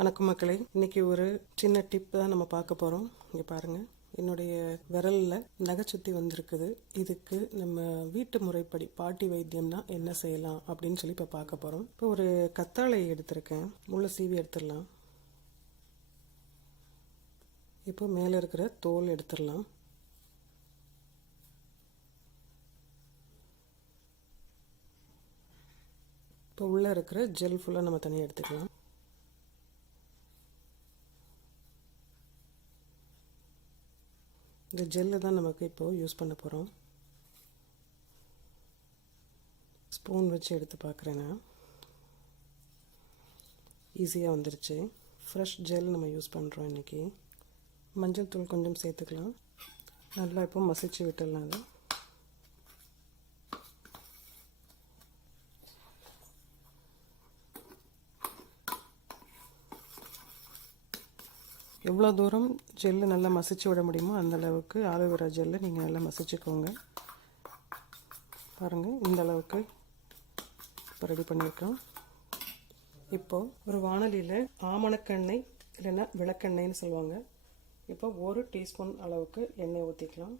வணக்கம் மக்களே. இன்னைக்கு ஒரு சின்ன டிப் தான் நம்ம பார்க்க போகிறோம் இங்கே பாருங்கள் என்னுடைய விரலில் நகைச்சுத்தி வந்திருக்குது. இதுக்கு நம்ம வீட்டு முறைப்படி பாட்டி வைத்தியம்னா என்ன செய்யலாம் அப்படின்னு சொல்லி இப்போ பார்க்க போகிறோம் இப்போ ஒரு கத்தாழை எடுத்திருக்கேன். உள்ள சீவி எடுத்துடலாம். இப்போ மேலே இருக்கிற தோல் எடுத்துடலாம். இப்போ உள்ளே இருக்கிற ஜெல் ஃபுல்லாக நம்ம தனியாக எடுத்துக்கலாம். இந்த ஜெல்லு தான் நமக்கு இப்போது யூஸ் பண்ண போகிறோம் ஸ்பூன் வச்சு எடுத்து பார்க்குறேன் நான். ஈஸியாக வந்துருச்சு. ஃப்ரெஷ் ஜெல் நம்ம யூஸ் பண்ணுறோம் இன்றைக்கி மஞ்சள் தூள் கொஞ்சம் சேர்த்துக்கலாம். நல்லா இப்போ மசிச்சு விட்டுடலாம் அதை எவ்வளோ தூரம் ஜெல்லு நல்லா மசிச்சு விட முடியுமோ அந்த அளவுக்கு ஆலோவேரா ஜெல்லை நீங்கள் நல்லா மசிச்சுக்கோங்க. பாருங்கள் இந்த அளவுக்கு இப்போ ரெடி பண்ணியிருக்கோம். இப்போது ஒரு வானலியில் ஆமணக்கெண்ணெய் இல்லைன்னா விளக்கெண்ணெய்னு சொல்லுவாங்க. இப்போ ஒரு டீஸ்பூன் அளவுக்கு எண்ணெய் ஊற்றிக்கலாம்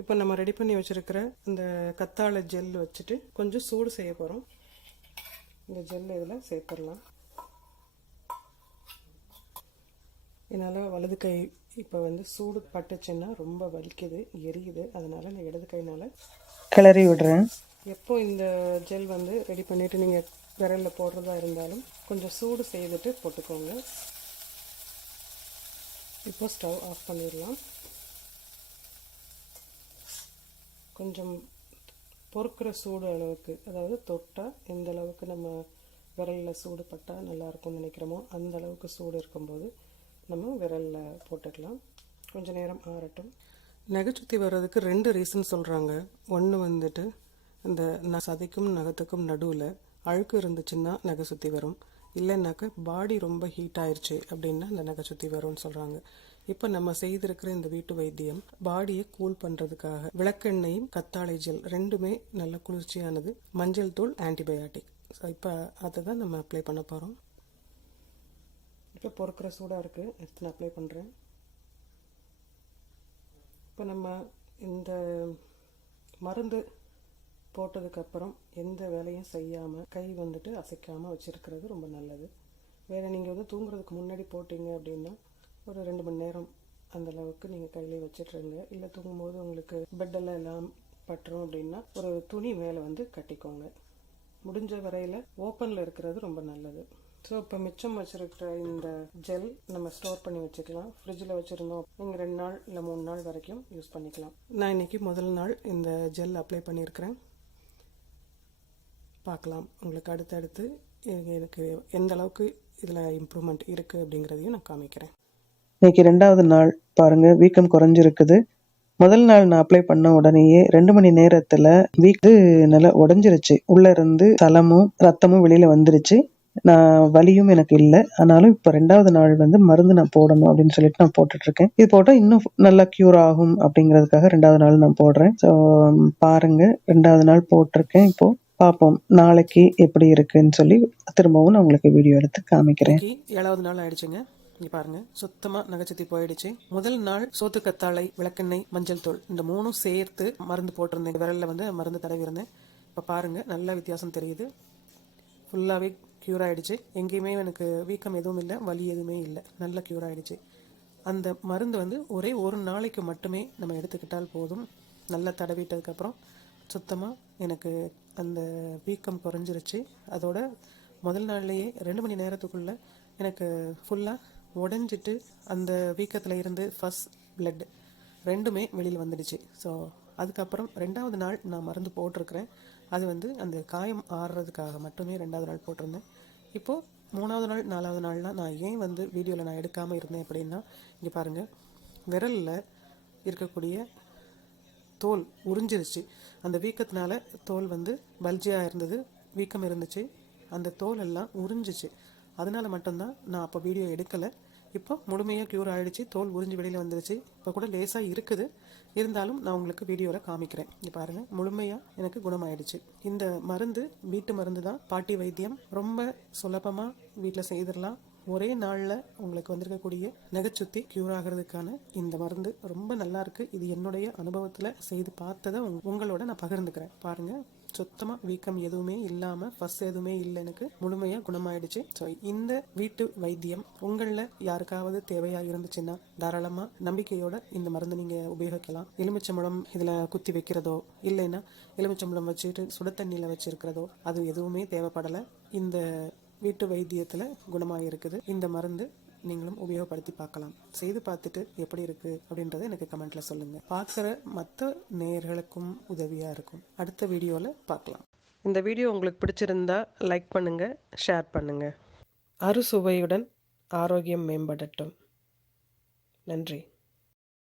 இப்போ நம்ம ரெடி பண்ணி வச்சுருக்கிற இந்த கத்தாழை ஜெல் வச்சுட்டு கொஞ்சம் சூடு செய்ய போகிறோம் இந்த ஜெல் இதில் சேர்த்துடலாம். என்னால் வலது கை இப்போ வந்து சூடு பட்டுச்சுன்னா ரொம்ப வலிக்குது எரியுது. அதனால் நான் இடது கைனால் கிளறி விடுறேன். எப்போ இந்த ஜெல் வந்து ரெடி பண்ணிவிட்டு நீங்கள் விரலில் போடுறதா இருந்தாலும் கொஞ்சம் சூடு செய்துட்டு போட்டுக்கோங்க. இப்போ ஸ்டவ் ஆஃப் பண்ணிடலாம். கொஞ்சம் பொறுக்கிற சூடு அளவுக்கு அதாவது தொட்டால் எந்த அளவுக்கு நம்ம விரலில் சூடு பட்டால் நல்லாயிருக்கும்னு நினைக்கிறோமோ அந்த அளவுக்கு சூடு இருக்கும்போது நம்ம விரலில் போட்டுக்கலாம். கொஞ்ச நேரம் ஆறட்டும். நகைச்சுத்தி வர்றதுக்கு ரெண்டு ரீசன் சொல்கிறாங்க ஒன்று வந்துட்டு இந்த ந சதைக்கும் நகத்துக்கும் நடுவில் அழுக்கு இருந்துச்சுன்னா நகை சுற்றி வரும். இல்லைனாக்கா பாடி ரொம்ப ஹீட் ஆயிடுச்சு அப்படின்னா அந்த நகை சுற்றி வரும்னு சொல்கிறாங்க இப்போ நம்ம செய்திருக்கிற இந்த வீட்டு வைத்தியம் பாடியை கூல் பண்ணுறதுக்காக விளக்கெண்ணெயும் கத்தாழை ஜெல் ரெண்டுமே நல்ல குளிர்ச்சியானது. மஞ்சள் தூள் ஆன்டிபயாட்டிக் ஸோ இப்போ அதை தான் நம்ம அப்ளை பண்ண போகிறோம் இப்போ பொறுக்கிற சூடாக இருக்குது எடுத்து நான் அப்ளை பண்ணுறேன் இப்போ நம்ம இந்த மருந்து போட்டதுக்கப்புறம் எந்த வேலையும் செய்யாமல் கை வந்துட்டு அசைக்காமல் வச்சுருக்கிறது ரொம்ப நல்லது. வேறு நீங்கள் வந்து தூங்குறதுக்கு முன்னாடி போட்டிங்க அப்படின்னா ஒரு ரெண்டு மணி நேரம் அந்த அளவுக்கு நீங்கள் கையிலே வச்சிட்ருங்க இல்லை தூங்கும்போது உங்களுக்கு பெட்டெல்லாம் எல்லாம் பட்டுரும் அப்படின்னா ஒரு துணி மேலே வந்து கட்டிக்கோங்க. முடிஞ்ச வரையில் ஓப்பனில் இருக்கிறது ரொம்ப நல்லது. ஸோ இப்போ மிச்சம் வச்சுருக்கிற இந்த ஜெல் நம்ம ஸ்டோர் பண்ணி வச்சுக்கலாம். ஃப்ரிட்ஜில் வச்சுருந்தோம். நீங்கள் ரெண்டு நாள் இல்லை மூணு நாள் வரைக்கும் யூஸ் பண்ணிக்கலாம். நான் இன்றைக்கி முதல் நாள் இந்த ஜெல் அப்ளை பண்ணியிருக்கிறேன் பார்க்கலாம். உங்களுக்கு அடுத்தடுத்து எனக்கு எந்த அளவுக்கு இதில் இம்ப்ரூவ்மெண்ட் இருக்குது அப்படிங்கிறதையும் நான் காமிக்கிறேன். இன்றைக்கி ரெண்டாவது நாள் பாருங்கள் வீக்கம் குறைஞ்சிருக்குது. முதல் நாள் நான் அப்ளை பண்ண உடனேயே ரெண்டு மணி நேரத்தில் வீக்கு நல்லா உடஞ்சிருச்சு. உள்ளே இருந்து தலமும் ரத்தமும் வெளியில் வந்துருச்சு. நான் வலியும் எனக்கு இல்லை. ஆனாலும் இப்போ ரெண்டாவது நாள் வந்து மருந்து நான் போடணும் அப்படின்னு சொல்லிட்டு நான் போட்டுட்டு இருக்கேன் இது போட்டால் இன்னும் நல்லா க்யூர் ஆகும் அப்படிங்கிறதுக்காக ரெண்டாவது நாள் நான் போடுறேன். ஸோ பாருங்க ரெண்டாவது நாள் போட்டிருக்கேன். இப்போ பார்ப்போம் நாளைக்கு எப்படி இருக்குன்னு சொல்லி திரும்பவும் நான் உங்களுக்கு வீடியோ எடுத்து காமிக்கிறேன். ஏழாவது நாள் ஆயிடுச்சுங்க. நீ பாருங்க சுத்தமா நகைச்சத்தி போயிடுச்சு. முதல் நாள் சோத்து கத்தாழை விளக்கெண்ணெய் மஞ்சள் தூள் இந்த மூணும் சேர்த்து மருந்து போட்டிருந்தேன். விரல்ல வந்து மருந்து தடவி இருந்தேன் இப்போ பாருங்க நல்ல வித்தியாசம் தெரியுது. ஃபுல்லாகவே க்யூர் ஆகிடுச்சு எங்கேயுமே எனக்கு வீக்கம் எதுவும் இல்லை வலி எதுவுமே இல்லை. நல்ல க்யூர் ஆகிடுச்சு அந்த மருந்து வந்து ஒரே ஒரு நாளைக்கு மட்டுமே நம்ம எடுத்துக்கிட்டால் போதும். நல்லா தடவிட்டதுக்கப்புறம் சுத்தமாக எனக்கு அந்த வீக்கம் குறைஞ்சிருச்சு. அதோட முதல் நாள்லேயே ரெண்டு மணி நேரத்துக்குள்ளே எனக்கு ஃபுல்லாக உடஞ்சிட்டு அந்த வீக்கத்தில் இருந்து ஃபஸ்ட் பிளட் ரெண்டுமே வெளியில் வந்துடுச்சு. ஸோ அதுக்கப்புறம் ரெண்டாவது நாள் நான் மருந்து போட்டிருக்கிறேன். அது வந்து அந்த காயம் ஆறுறதுக்காக மட்டுமே ரெண்டாவது நாள் போட்டிருந்தேன். இப்போது மூணாவது நாள் நாலாவது நாள்லாம் நான் ஏன் வந்து வீடியோவில் நான் எடுக்காமல் இருந்தேன் அப்படின்னா இங்கே பாருங்கள் விரலில் இருக்கக்கூடிய தோல் உறிஞ்சிருச்சு. அந்த வீக்கத்தினால தோல் வந்து பல்ஜியாக இருந்தது வீக்கம் இருந்துச்சு. அந்த தோல் எல்லாம் உறிஞ்சிச்சு. அதனால மட்டும்தான் நான் அப்போ வீடியோ எடுக்கலை. இப்போ முழுமையாக க்யூர் ஆகிடுச்சு தோல் உறிஞ்சு வெளியில் வந்துருச்சு. இப்போ கூட லேசாக இருக்குது. இருந்தாலும் நான் உங்களுக்கு வீடியோவில் காமிக்கிறேன். இங்கே பாருங்கள் முழுமையாக எனக்கு குணமாயிடுச்சு. இந்த மருந்து வீட்டு மருந்து தான். பாட்டி வைத்தியம். ரொம்ப சுலபமாக வீட்டில் செய்திடலாம். ஒரே நாளில் உங்களுக்கு வந்திருக்கக்கூடிய நகைச்சுத்தி க்யூர் ஆகிறதுக்கான இந்த மருந்து ரொம்ப நல்லா இருக்குது இது என்னுடைய அனுபவத்தில் செய்து பார்த்ததை உங்களோட நான் பகிர்ந்துக்கிறேன். பாருங்கள் சுத்தமாக வீக்கம் எதுவுமே இல்லாமல் ஃபஸ்ட் எதுவுமே இல்லை எனக்கு. முழுமையாக குணமாயிடுச்சு. ஸோ இந்த வீட்டு வைத்தியம் உங்களில் யாருக்காவது தேவையாக இருந்துச்சுன்னா தாராளமாக நம்பிக்கையோட இந்த மருந்து நீங்கள் உபயோகிக்கலாம். எலுமிச்சம்பழம் இதில் குத்தி வைக்கிறதோ இல்லைன்னா எலுமிச்சம்பழம் வச்சுட்டு சுட தண்ணியில் வச்சுருக்கிறதோ அது எதுவுமே தேவைப்படலை. இந்த வீட்டு வைத்தியத்தில் குணமாக இருக்குது இந்த மருந்து நீங்களும் உபயோகப்படுத்தி பார்க்கலாம். செய்து பார்த்துட்டு எப்படி இருக்கு அப்படின்றத எனக்கு கமெண்ட்ல சொல்லுங்க. பார்க்குற மற்ற நேயர்களுக்கும் உதவியா இருக்கும். அடுத்த வீடியோவில் பார்க்கலாம். இந்த வீடியோ உங்களுக்கு பிடிச்சிருந்தா லைக் பண்ணுங்க ஷேர் பண்ணுங்க. அறுசுவையுடன் ஆரோக்கியம் மேம்படட்டும். நன்றி.